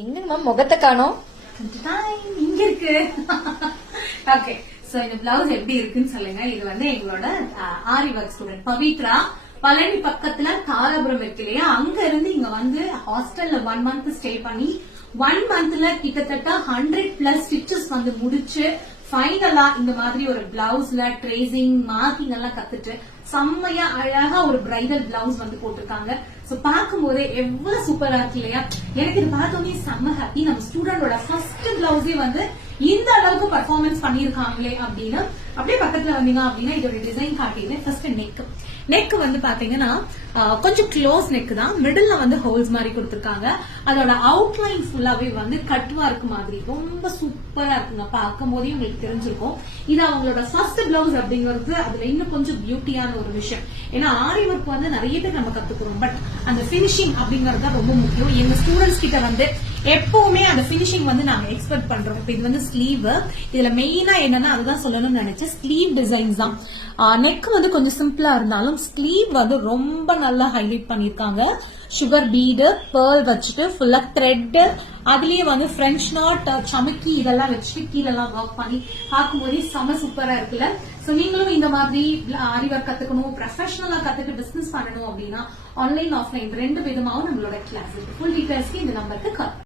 எங்கம்மா முகத்தை காணோம்? இங்க இருக்கு. ஓகே, சோ இந்த பிளவுஸ் எப்படி இருக்குன்னு சொல்லுங்க. இது வந்து எங்களோட ஆரி ஒர்க் ஸ்டூடெண்ட் பவித்ரா பழனி பக்கத்துல தாராபுரம் இருக்கு இல்லையா, அங்க இருந்து இங்க வந்து ஹாஸ்டல்ல 1 month ஸ்டே பண்ணி 1 monthல கிட்டத்தட்ட 100+ ஸ்டிச்சஸ் வந்து முடிச்சு ஃபைனலா இந்த மாதிரி ஒரு பிளவுஸ்ல ட்ரேசிங் மார்க்கிங் எல்லாம் கத்துட்டு செம்மையா அழகா ஒரு பிரைடல் பிளவுஸ் வந்து போட்டிருக்காங்க. சோ பார்க்கும் போதே எவ்வளவு சூப்பரா இருக்கு இல்லையா. எனக்கு இது பார்த்தோன்னே செம்ம ஹாப்பி. நம்ம ஸ்டூடெண்டோட ஃபர்ஸ்ட் பிளவுஸே வந்து இந்த அளவுக்கு பர்ஃபார்மன்ஸ் பண்ணிருக்காங்களே அப்படின்னு. அப்படியே பக்கத்துல வந்தீங்க அப்படின்னா இதோட டிசைன் காட்டிடுறேன். ஃபர்ஸ்ட் நெக் வந்து பாத்தீங்கன்னா கொஞ்சம் க்ளோஸ் நெக் தான், மிடில்ல வந்து ஹோல்ஸ் மாதிரி கொடுத்திருக்காங்க. அதோட அவுட்லைன் ஃபுல்லாவே வந்து கட் ஒர்க் மாதிரி ரொம்ப சூப்பரா இருக்குங்க. பார்க்கும் போதே உங்களுக்கு தெரிஞ்சிருக்கும். இது அவங்களோட ஃபர்ஸ்ட் பிளவுஸ் அப்படிங்கிறது அதுல இன்னும் கொஞ்சம் பியூட்டியான ஒரு விஷயம். ஏன்னா ஆரி ஒர்க் வந்து நிறைய பேர் நம்ம கத்துக்கிறோம், பட் அந்த பினிஷிங் அப்படிங்கறது தான் ரொம்ப முக்கியம். எங்க ஸ்டூடெண்ட்ஸ் கிட்ட வந்து எப்பவுமே அந்த பினிஷிங் வந்து நாங்க எக்ஸ்பெக்ட் பண்றோம். இப்ப இது வந்து ஸ்லீவ், இதுல மெயினா என்னன்னா அதுதான் சொல்லணும்னு நினைச்சேன், ஸ்லீவ் டிசைன்ஸ் தான். நெக் வந்து கொஞ்சம் சிம்பிளா இருந்தாலும் ஸ்லீவ் வந்து ரொம்ப நல்லா ஹைலைட் பண்ணிருக்காங்க. சுகர் பீடு பேர்ல் வச்சுட்டு ஃபுல்லா த்ரெட், அதுலயே வந்து பிரெஞ்ச் நாட் சமக்கி இதெல்லாம் வச்சுட்டு கீழெல்லாம் ஒர்க் பண்ணி பார்க்கும்போதே செம சூப்பரா இருக்குல்ல. சோ நீங்களும் இந்த மாதிரி ஆரி ஒர்க் கத்துக்கணும், ப்ரொஃபஷனலா கத்துட்டு பிசினஸ் பண்ணணும் அப்படின்னா ஆன்லைன் ஆஃப்லைன் 2 விதமாவும் நம்மளோட கிளாஸ் இருக்கு. ஃபுல் டீடைல்ஸ்க்கு இந்த நம்பருக்கு கால்